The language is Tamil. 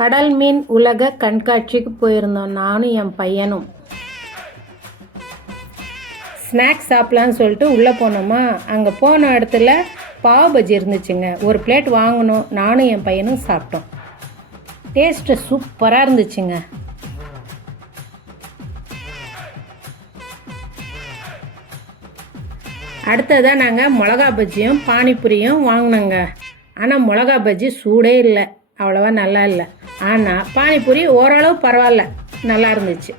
கடல் மீன் உலக கண்காட்சிக்கு போயிருந்தோம் நானும் என் பையனும். ஸ்நாக்ஸ் சாப்பிட்லான்னு சொல்லிட்டு உள்ளே போனோமா, அங்கே போன இடத்துல பாவ் பஜ்ஜி இருந்துச்சுங்க. ஒரு பிளேட் வாங்கினோம், நானும் என் பையனும் சாப்பிட்டோம். டேஸ்ட்டு சூப்பராக இருந்துச்சுங்க. அடுத்ததாக நாங்கள் மிளகா பஜ்ஜியும் பானிபூரியும் வாங்கினோங்க. ஆனால் மிளகா பஜ்ஜி சூடே இல்லை, அவ்வளோவா நல்லா இல்லை. ஆனால் பானிபூரி ஓரளவு பரவாயில்ல, நல்லா இருந்துச்சு.